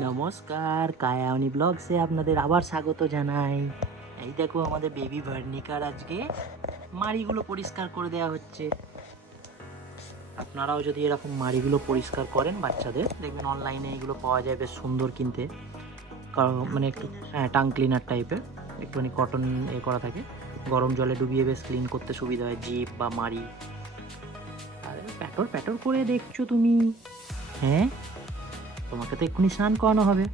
নমস্কার, কায়াওনি ব্লগসে আপনাদের আবার স্বাগত জানাই। এই দেখো আমাদের বেবি ভার্নিকার আজকে মাড়িগুলো পরিষ্কার করে দেওয়া হচ্ছে। আপনারাও যদি এরকম মাড়িগুলো পরিষ্কার করেন বাচ্চাদের, দেখবেন অনলাইনে এগুলো পাওয়া যায় বেশ সুন্দর কিনতে। কারণ মানে একটু টাং ক্লিনার টাইপের, একটুখানি কটন করা থাকে, গরম জলে ডুবিয়ে বেশ ক্লিন করতে সুবিধা হয় জিভ বা মাড়ি। আর প্যাটর প্যাটর করে দেখছো তুমি? হ্যাঁ, তোমাকে তো এক্ষুনি স্নান করানো হবে।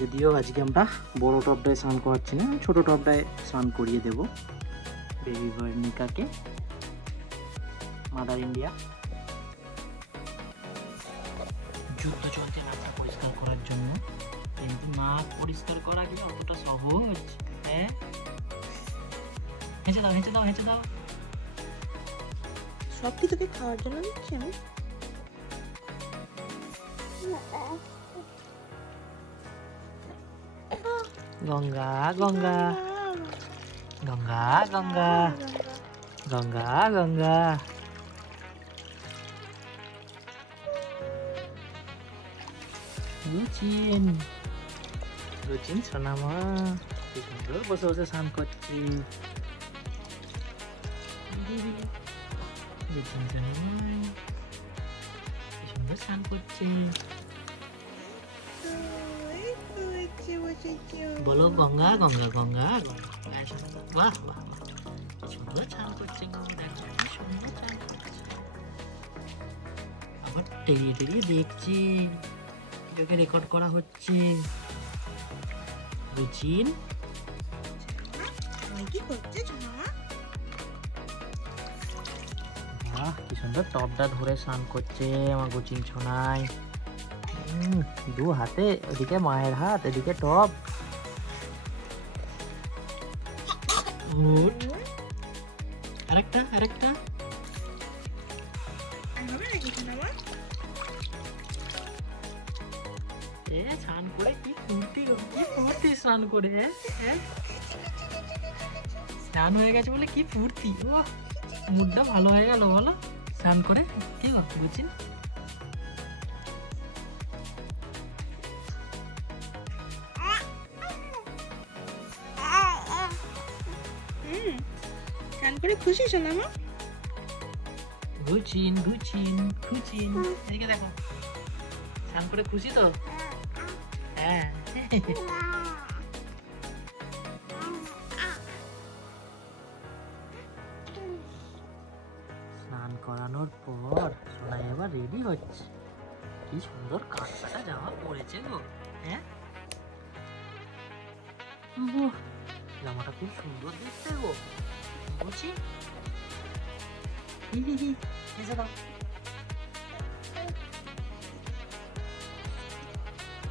যদিও আজকে আমরা বড় টবটায় স্নান করাচ্ছি না, ছোট টবটায় স্নান করিয়ে দেব বেবি ভার্নিকাকে। মাদার ইন্ডিয়া যুদ্ধ চলছে নাকটা পরিষ্কার করার জন্য, কিন্তু নাক পরিষ্কার করা কি অতটা সহজ? হ্যাঁ, হেঁচে দাও হেঁচে দাও হেঁচে দাও। সব কি তোকে খাওয়ার জন্য দিচ্ছি আমি? গঙ্গা গঙ্গা গঙ্গা গঙ্গা গঙ্গা গঙ্গা। রুচিন রুচিন সোনামা, কি সুন্দর বসে বসে স্নান করছি। রুচিন সোনামা কি সুন্দর স্নান করছে। বলো গঙ্গা গঙ্গা গঙ্গা গঙ্গা। বাহ বাহ বাহ, কি সুন্দর স্নান করছে গো, দেখো কি সুন্দর স্নান করছে। আবার টেরিয়ে টেরিয়ে দেখছি, এটাকে রেকর্ড করা হচ্ছে। রুচিন কি করছে মামা? বাহ, কি সুন্দর টবটা ধরে স্নান করছে আমার গুচিন ছোনাই। দু হাতে, ওদিকে মায়ের হাত, এদিকে টব। আরেকটা আরেকটা। হবে নাকি মামা? এ স্নান করে কি ফুর্তি গো, কি ফুর্তি স্নান করে। হ্যাঁ, স্নান হয়ে গেছে বলে কি ফুর্তি। ও, মুডটা ভালো হয়ে গেল বলো স্নান করে। কি গো বুঝছেন? স্নান করে খুশি সোনামা? ঘুচিন ঘুচিন ঘুচিন, এদিকে দেখো, স্নান করে খুশি তো? হ্যাঁ। স্নান করানোর পর সোনাই এবার রেডি হচ্ছে। কি সুন্দর কাটা জামা পরেছে গো। হ্যাঁ, জামাটা খুব সুন্দর দেখতে গো। বুঝছি, এসে দাও।